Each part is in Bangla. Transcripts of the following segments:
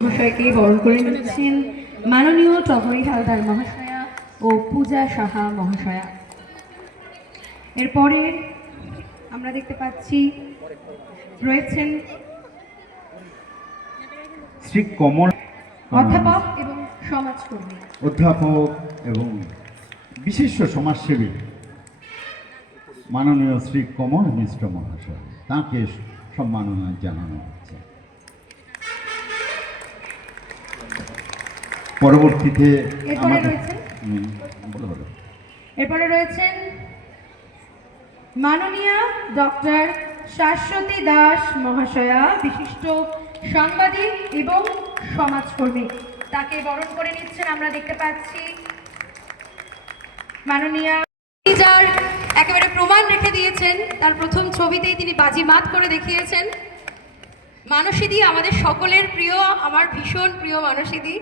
মহাশয়কে বরণ করে নিচ্ছেন মাননীয় টগরী হালদার মহাশয়া ও পূজা সাহা মহাশয়া। এরপরে আমরা দেখতে পাচ্ছি রয়েছেন শ্রী কমল অধ্যাপক এবং সমাজকর্মী, অধ্যাপক এবং বিশিষ্ট সমাজসেবী মাননীয় শ্রী কমল মিশ্র মহাশয়, তাঁকে সম্মাননা জানানো হচ্ছে। পরবর্তীতে এরপরে রয়েছেন মাননীয়া ডক্টর শাশ্বতী দাস মহাশয়া, বিশিষ্ট সাংবাদিক এবং সমাজকর্মী, তাকে বরণ করে নিচ্ছেন। আমরা দেখতে পাচ্ছি মাননীয়া যার একেবারে প্রমাণ রেখে দিয়েছেন, তার প্রথম ছবিতেই তিনি বাজিমাত করে দেখিয়েছেন। মানসীদি আমাদের সকলের প্রিয়, আমার ভীষণ প্রিয় মানসীদি,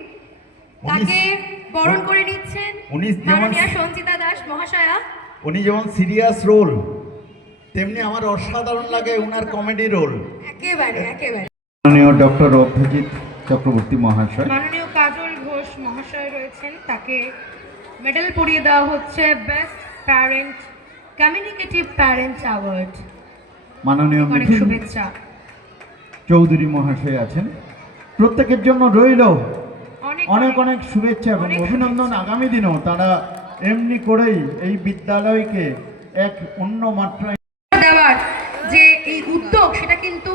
তাকে বরণ করে নিচ্ছেন মাননীয়া সঞ্চিতা দাস মহাশয়া। উনি যেমন সিরিয়াস রোল, তেমনি আমার অসাধারণ লাগে উনার কমেডি রোল। একেবারে একেবারে মাননীয় ডক্টর অভিজিৎ চক্রবর্তী মহাশয়, মাননীয় কাজল ঘোষ মহাশয় রয়েছেন, তাকে মেডেল পরিয়ে দেওয়া হচ্ছে best parent communicative parent award. মাননীয় অনেক শুভেচ্ছা। চৌধুরী মহাশয় আছেন, প্রত্যেকের জন্য রইল অনেক অনেক শুভেচ্ছা এবং অভিনন্দন। আগামী দিনেও তারা এমনি করেই এই বিদ্যালয়কে এক অন্য মাত্রায় দেওয়ার যে এই উদ্যোগ, সেটা কিন্তু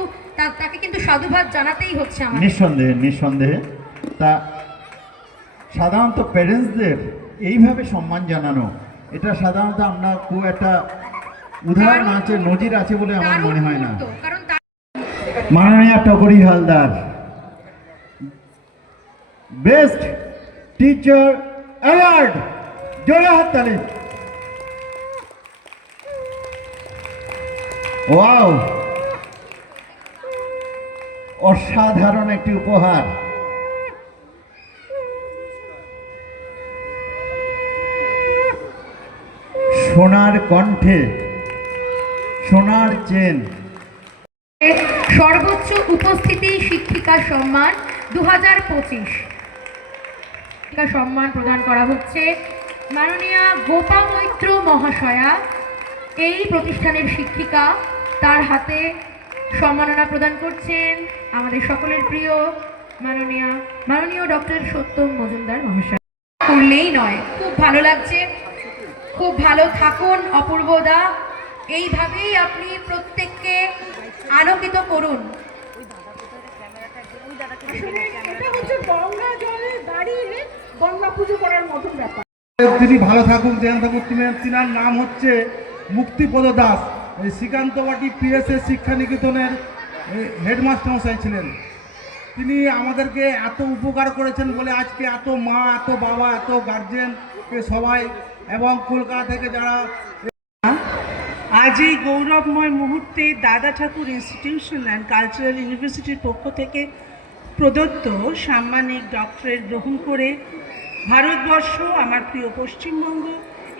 তাকে কিন্তু সাধুবাদ জানাতেই হচ্ছে আমাদের। নিঃসন্দেহে নিঃসন্দেহে তা সাধারণত প্যারেন্টসদের এইভাবে সম্মান জানানো, এটা সাধারণত আমরা খুব একটা উদাহরণ আছে, নজির আছে বলে আমার মনে হয় না। মাননীয়া Togori Haldar best teacher award, জোরে হাততালি। ওয়াও, অসাধারণ একটি উপহার। সোনার কণ্ঠে সোনার চেন, সর্বোচ্চ উপস্থিতি শিক্ষিকা সম্মান 2025 সম্মান প্রদান করা হচ্ছে মাননীয়া গোপা মৈত্র মহাশয়া, এই প্রতিষ্ঠানের শিক্ষিকা, তার হাতে সম্মাননা প্রদান করছেন আমাদের সকলের প্রিয় মাননীয় ডক্টর সত্যম মজুমদার মহাশয়। করলেই নয়, খুব ভালো লাগছে, খুব ভালো থাকুন অপূর্বদা, এইভাবেই আপনি প্রত্যেককে আলোকিত করুন। তিনি ভালো থাকুন, ধ্যান থাকুন। তিনার নাম হচ্ছে মুক্তিপদ দাস, এই শ্রীকান্তবাটি পিএসএ শিক্ষা নিকেতনের হেডমাস্টার মশাই ছিলেন। তিনি আমাদেরকে এত উপকার করেছেন বলে আজকে এত মা, এত বাবা, এত গার্জেনকে সবাই এবং কলকাতা থেকে যারা আজ এই গৌরবময় মুহূর্তে দাদা ঠাকুর ইনস্টিটিউশন অ্যান্ড কালচারাল ইউনিভার্সিটির পক্ষ থেকে প্রদত্ত সাম্মানিক ডক্টরেট গ্রহণ করে ভারতবর্ষ, আমার প্রিয় পশ্চিমবঙ্গ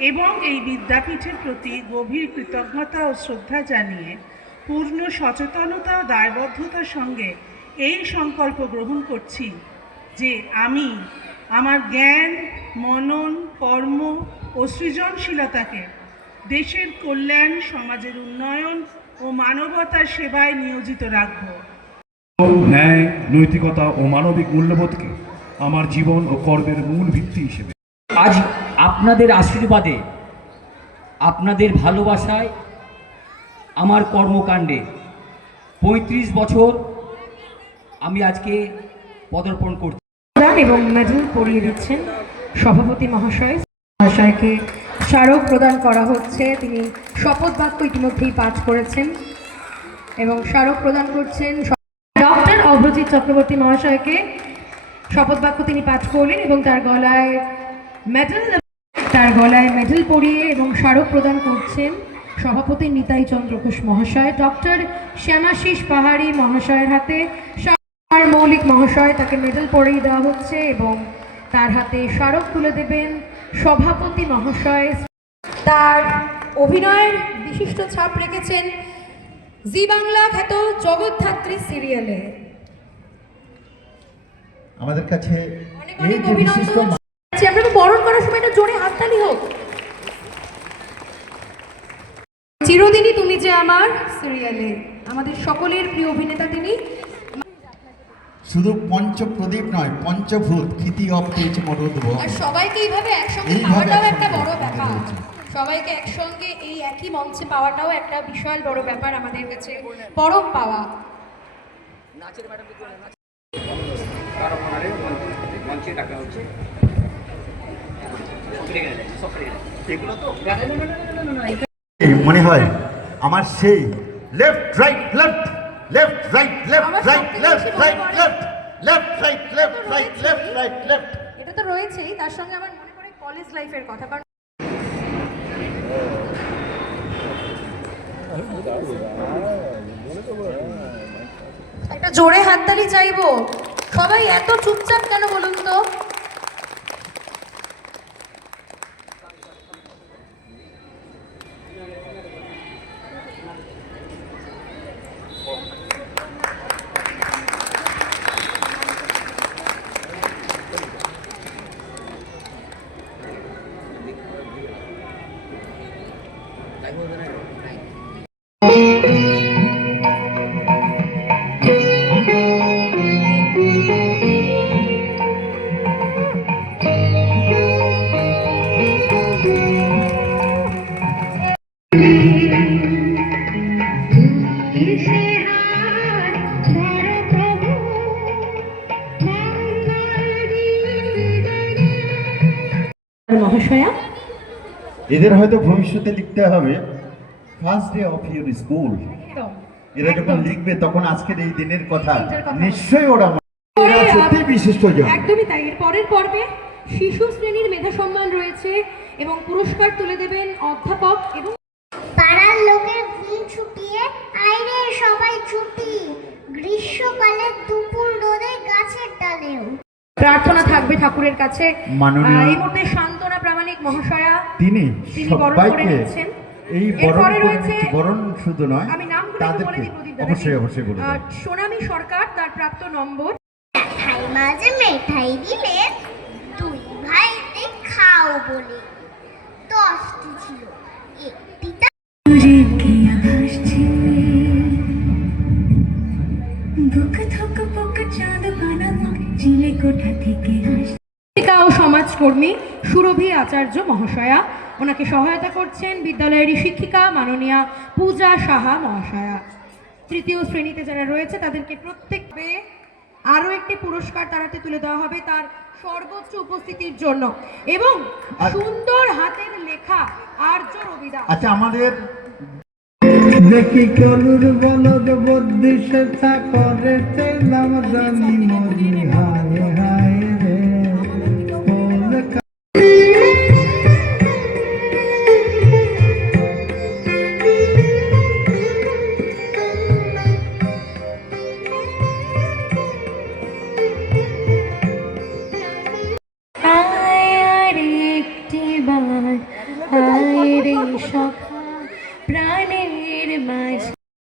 এবং এই বিদ্যাপীঠের প্রতি গভীর কৃতজ্ঞতা ও শ্রদ্ধা জানিয়ে পূর্ণ সচেতনতা ও দায়বদ্ধতার সঙ্গে এই সংকল্প গ্রহণ করছি যে আমি আমার জ্ঞান, মনন, কর্ম ও সৃজনশীলতাকে দেশের কল্যাণ, সমাজের উন্নয়ন ও মানবতার সেবায় নিয়োজিত রাখব। ন্যায়, নৈতিকতা ও মানবিক মূল্যবোধকে আমার জীবন ও কর্মের মূল ভিত্তি হিসেবে আজ আপনাদের আশীর্বাদে, আপনাদের ভালোবাসায়, আমার কর্মকাণ্ডে 35 বছর আমি আজকে পদার্পণ করছি। এবং মেডেল পরিয়ে দিচ্ছেন সভাপতি মহাশয়কে স্মারক প্রদান করা হচ্ছে। তিনি শপথ বাক্য ইতিমধ্যেই পাঠ করেছেন এবং স্মারক প্রদান করছেন ডক্টর অভিজিৎ চক্রবর্তী মহাশয়কে। শপথ বাক্য তিনি পাঠ করলেন এবং তার গলায় মেডেল পরিয়ে এবং স্মারক প্রদান করছেন সভাপতি নিতাই চন্দ্র ঘোষ মহাশয়, ডক্টর শ্যামাশিস পাহাড়ি মহাশয়ের হাতে আর মৌলিক মহাশয়, তাকে মেডেল পরিয়ে দেওয়া হচ্ছে এবং তার হাতে স্মারক তুলে দেবেন সভাপতি মহাশয়। তার অভিনয়ের বিশিষ্ট ছাপ রেখেছেন জি বাংলা খ্যাত জগদ্ধাত্রী সিরিয়ালে। আমাদের কাছে অনেক এই অনেক যে বিশিষ্ট অভিনন্দন। আপনাকে বরণ করার সময় একটা জোরে হাততালি হোক। চিরদিনই তুমি যে আমার সিরিয়ালে, আমাদের সকলের প্রিয় অভিনেতা তিনি। শুধু পঞ্চপ্রদীপ নয়, পঞ্চভূত ক্ষিতি অপ্তেজ মরুদ্ভ। আর সবাইকে এইভাবে একসঙ্গে এইভাবে পাওয়াটাও একটা একসঙ্গে বড় ব্যাপার। রয়েছে। সবাইকে একসঙ্গে এই একই মঞ্চে পাওয়াটাও একটা বিশাল বড় ব্যাপার, আমাদের কাছে পরম পাওয়া। মনে হয় আমার সেই left right left left right left right left right left left right left right left right left. এটা তো রয়েছেই, তার সঙ্গে আমার মনে পড়ে কলেজ লাইফের কথা। কারণ একটা জোরে হাততালি চাইবো। সবাই এত চুপচাপ কেন বলুন তো? মহাশয়া, এদের হয়তো ভবিষ্যতে লিখতে হবে first day of your school. এরা যখন লিখবে তখন আজকের এই দিনের কথা নিশ্চয়ই ওরা সত্যি বিশিষ্ট জন। একদমই তাই। এর পরের পর্বে শিশু শ্রেণীর মেধা সম্মান রয়েছে এবং পুরস্কার তুলে দেবেন অধ্যাপক এবং পাড়ার লোকের ঘুম ছুটিয়ে আইরে সবাই ছুটি গ্রীষ্মকালের দুপুর রোদে গাছের ডালেও। প্রার্থনা থাকবে ঠাকুরের কাছে। মাননীয় এই মুহূর্তে শান্তনা প্রামাণিক মহাশয়া তিনি বরণ করে সবাইকে নিচ্ছেন। এই এরপরে রয়েছে, বরণ শুধু নয়, আমি নামগুলো একটু বলে তাদেরকে দিই প্রদীপ দাদা। অবশ্যই অবশ্যই বলুন। সোনালী সরকার, তার প্রাপ্ত নম্বর। মিঠাই মাঝে মিঠাই দিলে দুই ভাইতে খাও বলে 10টি ছিল, একটি শিক্ষিকা ও সমাজকর্মী সুরভি আচার্য মহাশয়া, ওনাকে সহায়তা করছেন বিদ্যালয়েরই শিক্ষিকা মাননীয়া পূজা সাহা মহাশয়া। তৃতীয় শ্রেণীতে যারা রয়েছে তাদেরকে প্রত্যেককে আরও একটি পুরস্কার তারাতে তুলে দেওয়া হবে তার সর্বোচ্চ উপস্থিতির জন্য এবং সুন্দর হাতের লেখা আর্য রবিদা। আচ্ছা, আমাদের দেখি কলুর বলদ বদ্যি সেটা করেছে নামদানি মরি হায় হায় রে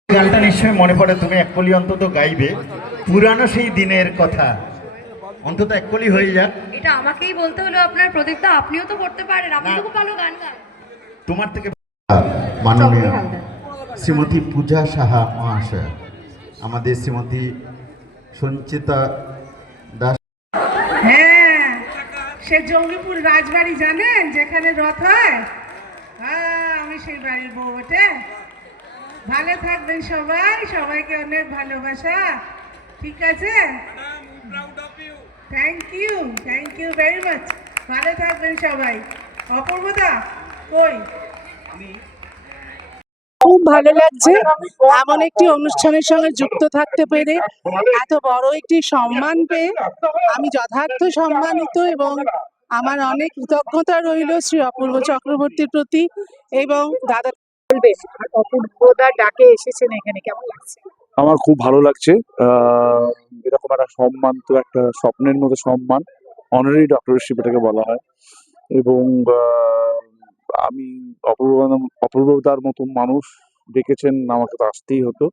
গানটা নিশ্চয়ই মনে পড়ে, তুমি এক কলি অন্তত গাইবে পুরানো সেই দিনের কথা, অন্তত এক কলি হয়ে যাক। এটা আমাকেই বলতে হলো আপনার প্রদীপদা, আপনিও তো করতে পারেন, আপনি তো খুব ভালো গান গান। তোমার থেকে মাননীয় শ্রীমতী পূজা সাহা মহাশয়া, আমাদের শ্রীমতী সঞ্চিতা দাস। হ্যাঁ, সে জঙ্গিপুর রাজবাড়ি জানেন, যেখানে রথ হয়। হ্যাঁ, আমি সেই বাড়ির বউ বটে। ভালো থাকবেন সবাই, সবাইকে অনেক ভালোবাসা। ঠিক আছে, থ্যাংক ইউ ভেরি মাচ। ভালো থাকবেন সবাই। অপূর্বদা কই? খুব ভালো লাগছে এমন একটি অনুষ্ঠানের সঙ্গে যুক্ত থাকতে পেরে, এত বড় একটি সম্মান পেয়ে আমি যথার্থ সম্মানিত এবং আমার অনেক কৃতজ্ঞতা রইল শ্রী অপূর্ব চক্রবর্তীর প্রতি এবং দাদা বলবেন আর অপূর্বদার ডাকে এসেছেন এখানে, কেমন লাগছে? আমার খুব ভালো লাগছে। এরকম একটা সম্মান তো একটা স্বপ্নের মতো সম্মান, অনারারি ডক্টরশিপ এটাকে বলা হয়। এবং আমি অপূর্বতার মতো মানুষ ডেকেছেন, আমাকে তো আসতেই হতো।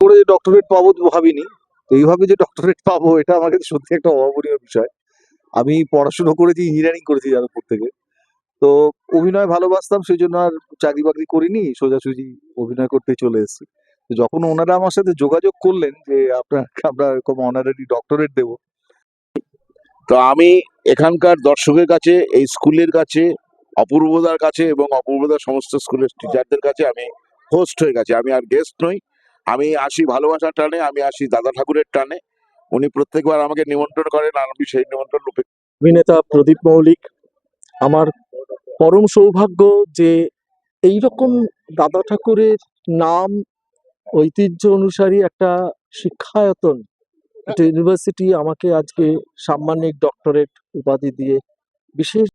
করে ডক্টরেট পাবো তো ভাবিনি, তো এইভাবে যে ডক্টরেট পাবো এটা আমার কাছে সত্যি একটা অভাবনীয় বিষয়। আমি পড়াশুনো করেছি, ইঞ্জিনিয়ারিং করেছি যাদবপুর থেকে। তো অভিনয় ভালোবাসতাম, সেই জন্য আর চাকরি বাকরি করিনি, সোজাসুজি অভিনয় করতে চলে এসেছি। তো যখন ওনারা আমার সাথে যোগাযোগ করলেন যে আমরা এরকম অনারারি ডক্টরেট দেবো, তো আমি এখানকার দর্শকের কাছে, এই স্কুলের কাছে, অপূর্বদার কাছে এবং অপূর্বদার সমস্ত স্কুলের টিচারদের কাছে আমি হোস্ট হয়ে গেছি। আমি আর গেস্ট নই, আমি আসি ভালোবাসার টানে, আমি আসি দাদা ঠাকুরের টানে। উনি প্রত্যেকবার আমাকে নিমন্ত্রণ করেন আর আমি সেই নিমন্ত্রণ রূপে। অভিনেতা প্রদীপ মৌলিক, আমার পরম সৌভাগ্য যে এইরকম দাদা ঠাকুরের নাম ঐতিহ্য অনুসারী একটা শিক্ষায়তন, একটা ইউনিভার্সিটি আমাকে আজকে সাম্মানিক ডক্টরেট উপাধি দিয়ে বিশেষ